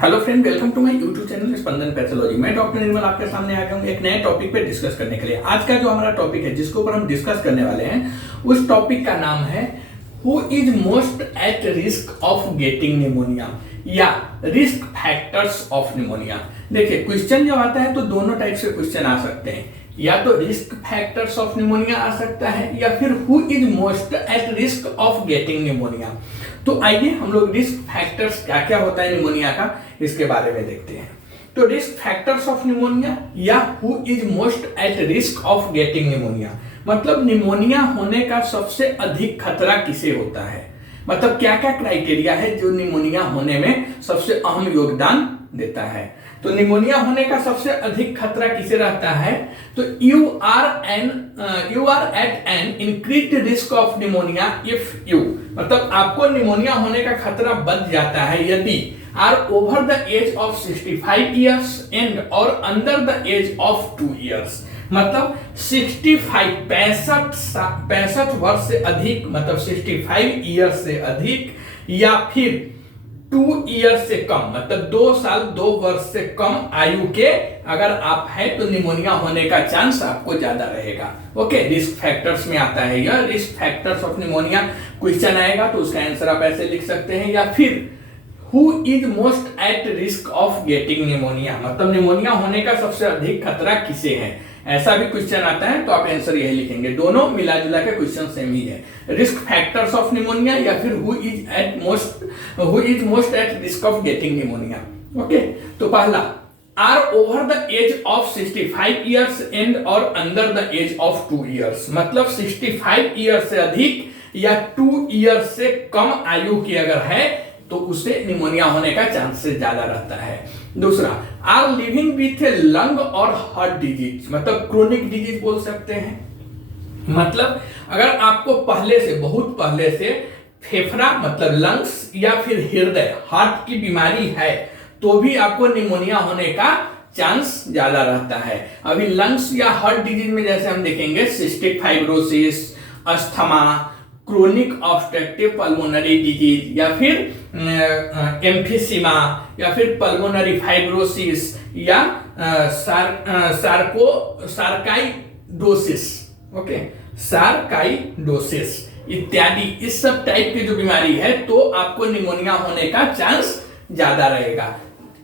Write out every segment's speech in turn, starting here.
Hello friend, welcome to my YouTube channel Spandan pathology. मैं doctor Nirmal आपके सामने आ गया हूँ एक नए टॉपिक पे डिस्कस करने के लिए। आज का जो हमारा टॉपिक है जिसके ऊपर हम डिस्कस करने वाले हैं उस टॉपिक का नाम है who is most at risk of getting pneumonia या रिस्क फैक्टर्स ऑफ निमोनिया। देखिए, क्वेश्चन जब आता है तो दोनों टाइप से क्वेश्चन आ सकते हैं, या तो रिस्क फैक्टर्स ऑफ निमोनिया आ सकता है या फिर who is most at risk of getting pneumonia. तो आइए हम लोग रिस्क फैक्टर्स क्या क्या होता है निमोनिया का इसके बारे में देखते हैं। तो रिस्क फैक्टर्स ऑफ निमोनिया या who is most at risk of getting pneumonia मतलब निमोनिया होने का सबसे अधिक खतरा किसे होता है, मतलब क्या क्या क्राइटेरिया है जो निमोनिया होने में सबसे अहम योगदान देता है। तो निमोनिया होने का सबसे अधिक खतरा किसे रहता है, तो you are at an increased risk of pneumonia if you, मतलब आपको निमोनिया होने का खतरा बढ़ जाता है यदि are over the age of 65 years and और under the age of 2 years, मतलब 65 वर्ष से अधिक, मतलब 65 ईयर्स से अधिक या फिर 2 ईयर से कम, मतलब 2 साल 2 वर्ष से कम आयु के अगर आप हैं तो निमोनिया होने का चांस आपको ज्यादा रहेगा। ओके, रिस्क फैक्टर्स में आता है यह risk factors of pneumonia. Question आएगा तो उसका आंसर आप ऐसे लिख सकते हैं, या फिर who is most at risk of getting pneumonia, मतलब निमोनिया होने का सबसे अधिक खतरा किसे है, ऐसा भी क्वेश्चन आता है तो आप आंसर यही लिखेंगे। दोनों मिला जुला के क्वेश्चन सेम ही है, रिस्क फैक्टर्स ऑफ निमोनिया या फिर who is most at risk of getting pneumonia. Okay, तो पहला are over the age of 65 years and और under the age of 2 years, मतलब 65 ईयर से अधिक या 2 ईयर से कम आयु की अगर है तो उसे निमोनिया होने का चांसेस ज्यादा रहता है। दूसरा, are living with a lung और हार्ट डिजीज, मतलब क्रोनिक डिजीज बोल सकते हैं, मतलब अगर आपको पहले से बहुत पहले से फेफड़ा मतलब लंग्स या फिर हृदय हार्ट की बीमारी है तो भी आपको निमोनिया होने का चांस ज्यादा रहता है। अभी लंग्स या हार्ट डिजीज में जैसे हम देखेंगे cystic fibrosis, asthma, chronic obstructive pulmonary disease या फिर एम्फिसीमा या फिर पल्मोनरी फाइब्रोसिस या सार्काइडोसिस, ओके, सार्काइडोसिस इत्यादि इस सब टाइप की जो बीमारी है तो आपको निमोनिया होने का चांस ज्यादा रहेगा।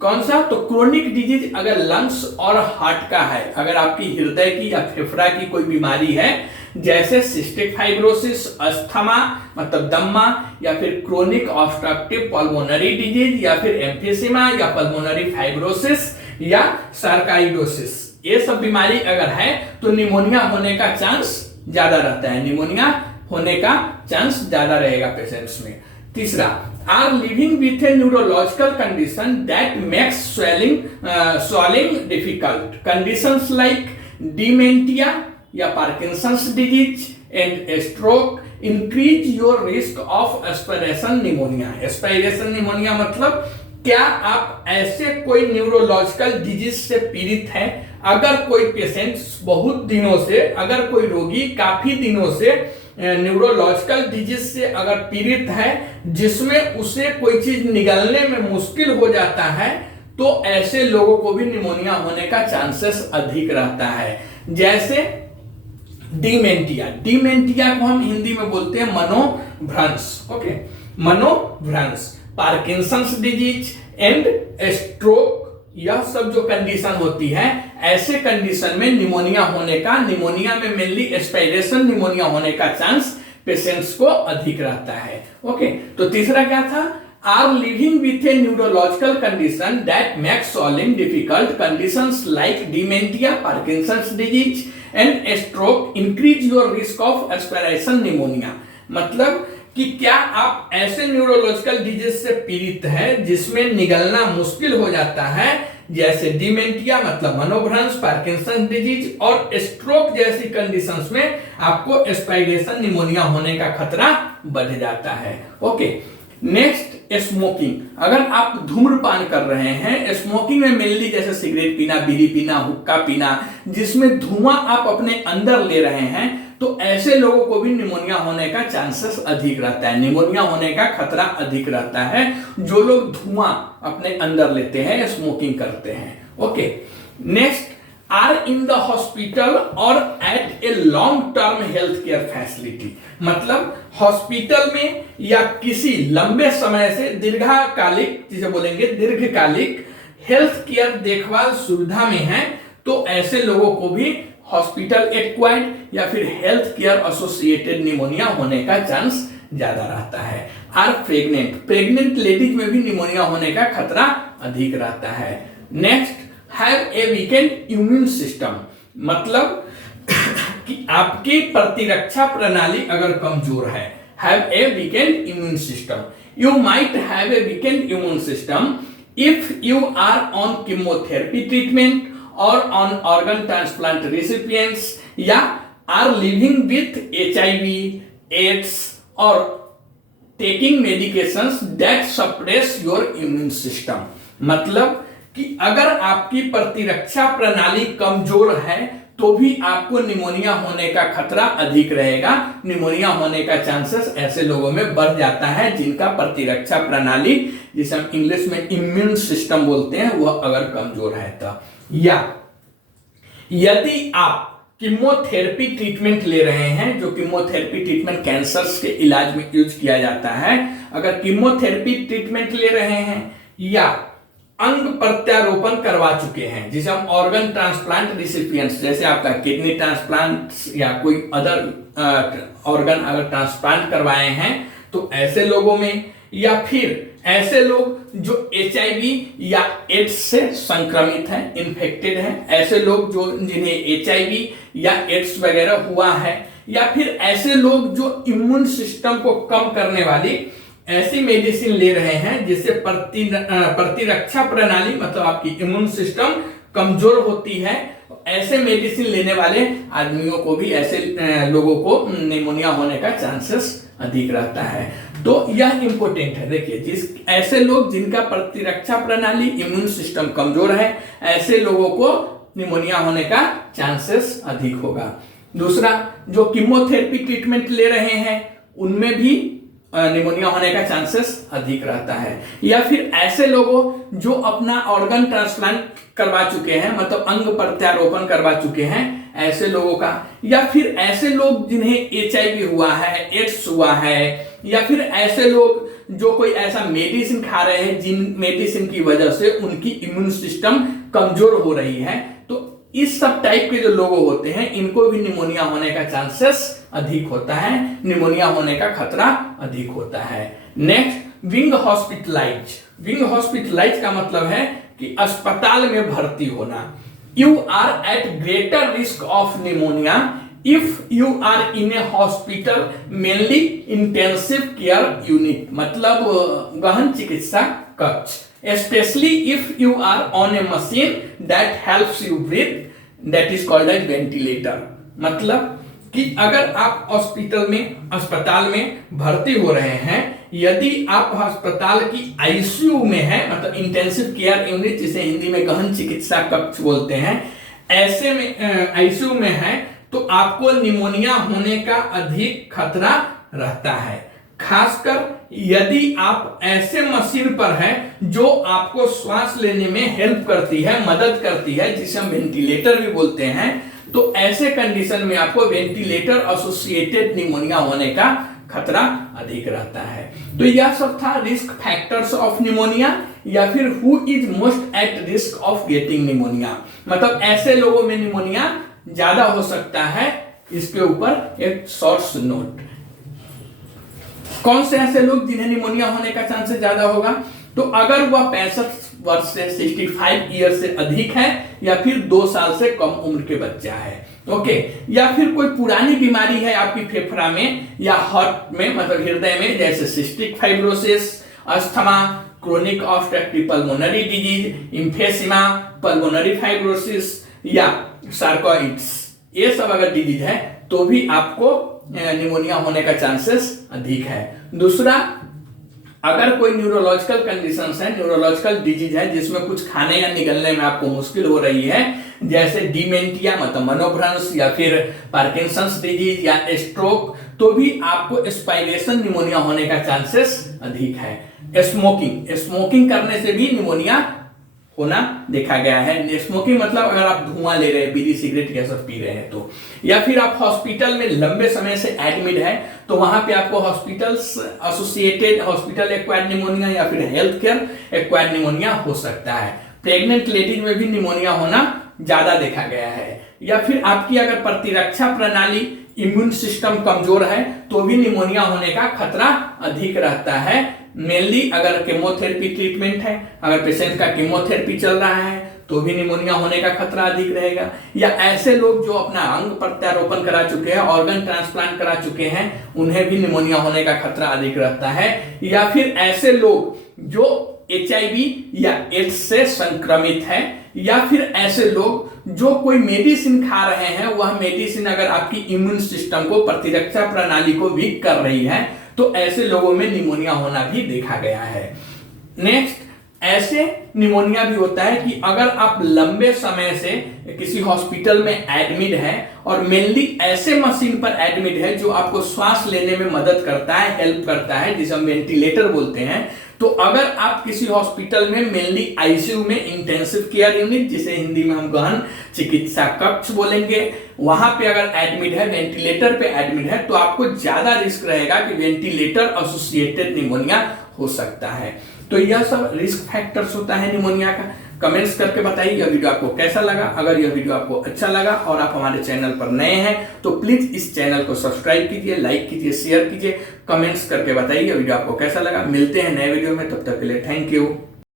कौन सा, तो क्रोनिक डिजीज अगर लंग्स और हार्ट का है, अगर आपकी हृदय की या फेफड़ा की कोई बीमारी है जैसे सिस्टिक फाइब्रोसिस, अस्थमा मतलब दम्मा या फिर क्रोनिक ऑब्स्ट्रक्टिव पल्मोनरी डिजीज या फिर एम्फिसीमा या पल्मोनरी फाइब्रोसिस या सार्काइडोसिस, ये सब बीमारी अगर है तो निमोनिया होने का चांस ज्यादा रहता है, निमोनिया होने का चांस ज्यादा रहेगा पेशेंट्स में। तीसरा, are living with a neurological condition that makes swallowing difficult, conditions like dementia या Parkinson's disease and stroke increase your risk of aspiration pneumonia. Aspiration pneumonia मतलब क्या आप ऐसे कोई न्यूरोलॉजिकल डिजीज से पीड़ित हैं, अगर कोई पेशेंट बहुत दिनों से, अगर कोई रोगी काफी दिनों से न्यूरोलॉजिकल डिजीज से अगर पीड़ित है जिसमें उसे कोई चीज निगलने में मुश्किल हो जाता है तो ऐसे लोगों को भी निमोनिया होने का चांसेस अधिक रहता है। जैसे डिमेंटिया, डिमेंटिया को हम हिंदी में बोलते हैं मनोभ्रंश, ओके, मनोभ्रंश, पार्किंसंस डिजीज एंड स्ट्रोक, यह सब जो कंडीशन होती है ऐसे कंडीशन में निमोनिया होने का, निमोनिया में मेनली एस्पिरेशन निमोनिया होने का चांस पेशेंट्स को अधिक रहता है। ओके, तो तीसरा क्या था, are living with a neurological condition that makes swallowing difficult, conditions like dementia, Parkinson's disease and stroke increase your risk of aspiration pneumonia, मतलब कि क्या आप ऐसे न्यूरोलॉजिकल डिजीज से पीड़ित हैं जिसमें निगलना मुश्किल हो जाता है, जैसे डिमेंटिया मतलब मनोभ्रंश, पार्किंसन डिजीज और स्ट्रोक जैसी कंडीशंस में आपको एस्पिरेशन निमोनिया होने का खतरा बढ़ जाता है। ओके, नेक्स्ट स्मोकिंग, अगर आप धूम्रपान कर रहे हैं, स्मोकिंग में मेनली जैसे सिगरेट पीना, बीड़ी पीना, हुक्का पीना, जिसमें धुआं आप अपने अंदर ले रहे हैं तो ऐसे लोगों को भी निमोनिया होने का चांसेस अधिक रहता है, निमोनिया होने का खतरा अधिक रहता है, जो लोग धुआं अपने अंदर लेते हैं, स्मोकिंग करते हैं। Okay, next, are in the hospital और at a long term health care facility, मतलब हॉस्पिटल में या किसी लंबे समय से दीर्घकालिक, जिसे बोलेंगे दीर्घकालिक हेल्थ केयर देखभाल सुविधा में है, तो ऐसे लोगों को भी हॉस्पिटल एक्वायर्ड या फिर हेल्थ केयर एसोसिएटेड निमोनिया होने का चांस ज्यादा रहता है। आर प्रेग्नेंट, प्रेग्नेंट लेडीज में भी निमोनिया होने का खतरा अधिक रहता है। Next, have a weakened immune system, मतलब कि आपकी प्रतिरक्षा प्रणाली अगर कमजोर है, have a weakened immune system, you might have a weakened immune system if you are on chemotherapy treatment और ऑन ऑर्गन ट्रांसप्लांट रेसिपिएंट्स या are living with HIV, AIDS और taking medications that suppress your immune system, मतलब कि अगर आपकी प्रतिरक्षा प्रणाली कमजोर है तो भी आपको निमोनिया होने का खतरा अधिक रहेगा। निमोनिया होने का चांसेस ऐसे लोगों में बढ़ जाता है जिनका प्रतिरक्षा प्रणाली, जिसे हम इंग्लिश में इम्यून सिस्टम बोलते हैं, वह अगर कमजोर है तो। या यदि आप कीमोथेरेपी ट्रीटमेंट ले रहे हैं, जो कीमोथेरेपी ट्रीटमेंट कैंसर्स के इलाज में यूज किया जाता है, अगर कीमोथेरेपी ट्रीटमेंट ले रहे हैं या अंग प्रत्यारोपण करवा चुके हैं, जिसे हम ऑर्गन ट्रांसप्लांट रिसिपिएंट्स, जैसे आपका किडनी ट्रांसप्लांट या कोई अदर ऑर्गन अगर ट्रांसप्लांट करवाए हैं, तो ऐसे लोगों में, या फिर ऐसे लोग जो HIV या एड्स से संक्रमित हैं, इन्फेक्टेड हैं, ऐसे लोग जो जिन्हें HIV या एड्स वगैरह हुआ है, या फिर ऐसे लोग जो इम्यून सिस्टम को कम करने वाली ऐसी मेडिसिन ले रहे हैं जिससे प्रतिरक्षा प्रणाली, मतलब आपकी इम्यून सिस्टम कमजोर होती है, ऐसे मेडिसिन लेने वाले आदमियों को भी, ऐसे लोगों को निमोनिया होने का चांसेस अधिक रहता है। तो यह इंपॉर्टेंट है, देखिए, जिस ऐसे लोग जिनका प्रतिरक्षा प्रणाली, इम्यून सिस्टम कमजोर है, ऐसे लोगों को निमोनिया होने का चांसेस अधिक होगा। दूसरा, जो कीमोथेरेपी ट्रीटमेंट ले रहे हैं उनमें भी निमोनिया होने का चांसेस अधिक रहता है। या फिर ऐसे लोगों जो अपना ऑर्गन ट्रांसप्लांट करवा चुके हैं, मतलब अंग प्रत्यारोपण करवा चुके हैं, ऐसे लोगों का, या फिर ऐसे लोग जिन्हें HIV हुआ है, एड्स हुआ है, या फिर ऐसे लोग जो कोई ऐसा मेडिसिन खा रहे हैं जिन मेडिसिन की वजह से उनकी इम्यून सिस्टम कमजोर हो रही है, तो इस सब टाइप के जो लोग होते हैं इनको भी निमोनिया होने का चांसेस अधिक होता है, निमोनिया होने का खतरा अधिक होता है। Next, being hospitalise, being hospitalise का मतलब है कि अस्पताल में भर्ती होना। You are at greater risk of pneumonia if you are in a hospital mainly intensive care unit, मतलब गहन चिकित्सा कक्ष, especially if you are on a machine that helps you breathe, that is called as ventilator, मतलब कि अगर आप अस्पताल में भर्ती हो रहे हैं, यदि आप अस्पताल की ICU में है, मतलब इंटेंसिव केयर यूनिट, जिसे हिंदी में गहन चिकित्सा कक्ष बोलते हैं, ऐसे में ICU में है, तो आपको निमोनिया होने का अधिक खतरा रहता है। खासकर यदि आप ऐसे मशीन पर हैं जो आपको श्वास लेने में हेल्प करती है, मदद करती है, जिसे हम वेंटिलेटर भी बोलते हैं, तो ऐसे कंडीशन में आपको वेंटिलेटर एसोसिएटेड निमोनिया होने का खतरा अधिक रहता है। तो यह सब था रिस्क फैक्टर्स ऑफ निमोनिया, या फिर who is most at risk of getting pneumonia, मतलब ऐसे लोगों में निमोनिया ज्यादा हो सकता है। इसके ऊपर एक शॉर्ट नोट, कौन से ऐसे लोग जिन्हें निमोनिया होने का चांसेस ज्यादा होगा, तो अगर वह 65 वर्ष से 65 ईयर से अधिक है, या फिर 2 साल से कम उम्र के बच्चा है, ओके, या फिर कोई पुरानी बीमारी है आपकी फेफड़ा में या हार्ट में, मतलब हृदय में, जैसे cystic fibrosis, asthma, chronic obstructive pulmonary disease, emphysema, pulmonary fibrosis या सार्कोइड्स, ये सब अगर डिजीज है तो भी आपको निमोनिया होने का चांसेस अधिक है। दूसरा, अगर कोई न्यूरोलॉजिकल कंडीशंस है, न्यूरोलॉजिकल डिजीज है जिसमें कुछ खाने या निगलने में आपको मुश्किल हो रही है, जैसे डिमेंटिया मतलब मनोभ्रंश या फिर पार्किंसंस डिजीज या स्ट्रोक, तो भी आपको स्पाइरेशन निमोनिया होने का चांसेस अधिक है। स्मोकिंग करने से भी निमोनिया होना देखा गया है। स्मोकिंग मतलब अगर आप धुआं ले रहे हैं, बीड़ी सिगरेट ये सब पी रहे हैं तो, या फिर आप हॉस्पिटल में लंबे समय से एडमिट है तो वहां पे आपको hospitals associated hospital acquired pneumonia या फिर हेल्थ केयर एक्वायर्ड निमोनिया हो सकता है। प्रेग्नेंट लेडीज में भी निमोनिया होना ज्यादा देखा गया है। या फिर आपकी अगर प्रतिरक्षा प्रणाली, इम्यून सिस्टम कमजोर है तो भी निमोनिया होने का खतरा अधिक रहता है। मेनली अगर केमोथेरेपी ट्रीटमेंट है, अगर पेशेंट का केमोथेरेपी चल रहा है तो भी निमोनिया होने का खतरा अधिक रहेगा। या ऐसे लोग जो अपना अंग प्रत्यारोपण करा चुके हैं, ऑर्गन ट्रांसप्लांट करा चुके हैं, उन्हें भी निमोनिया होने का खतरा अधिक रहता है। या फिर ऐसे लोग जो HIV या एड्स से संक्रमित है, या फिर ऐसे लोग जो कोई मेडिसिन खा रहे हैं, वह मेडिसिन अगर आपकी इम्यून सिस्टम को, प्रतिरक्षा प्रणाली को वीक कर रही है, तो ऐसे लोगों में निमोनिया होना भी देखा गया है। नेक्स्ट, ऐसे निमोनिया भी होता है कि अगर आप लंबे समय से किसी हॉस्पिटल में एडमिट है और मेनली ऐसे मशीन पर एडमिट है जो आपको श्वास लेने में मदद करता है, हेल्प करता है, जिसे हम वेंटिलेटर बोलते हैं, तो अगर आप किसी हॉस्पिटल में मेनली ICU में, इंटेंसिव केयर यूनिट जिसे हिंदी में हम गहन चिकित्सा कक्ष बोलेंगे, वहां पे अगर एडमिट है, वेंटिलेटर पे एडमिट है, तो आपको ज्यादा रिस्क रहेगा कि वेंटिलेटर एसोसिएटेड निमोनिया हो सकता है। तो यह सब रिस्क फैक्टर्स होता है निमोनिया का। कमेंट्स करके बताइए यह वीडियो आपको कैसा लगा। अगर यह वीडियो आपको अच्छा लगा और आप हमारे चैनल पर नए हैं तो प्लीज इस चैनल को सब्सक्राइब कीजिए, लाइक कीजिए, शेयर कीजिए, कमेंट्स करके बताइए यह वीडियो आपको कैसा लगा। मिलते हैं नए वीडियो में, तब तक के लिए थैंक यू।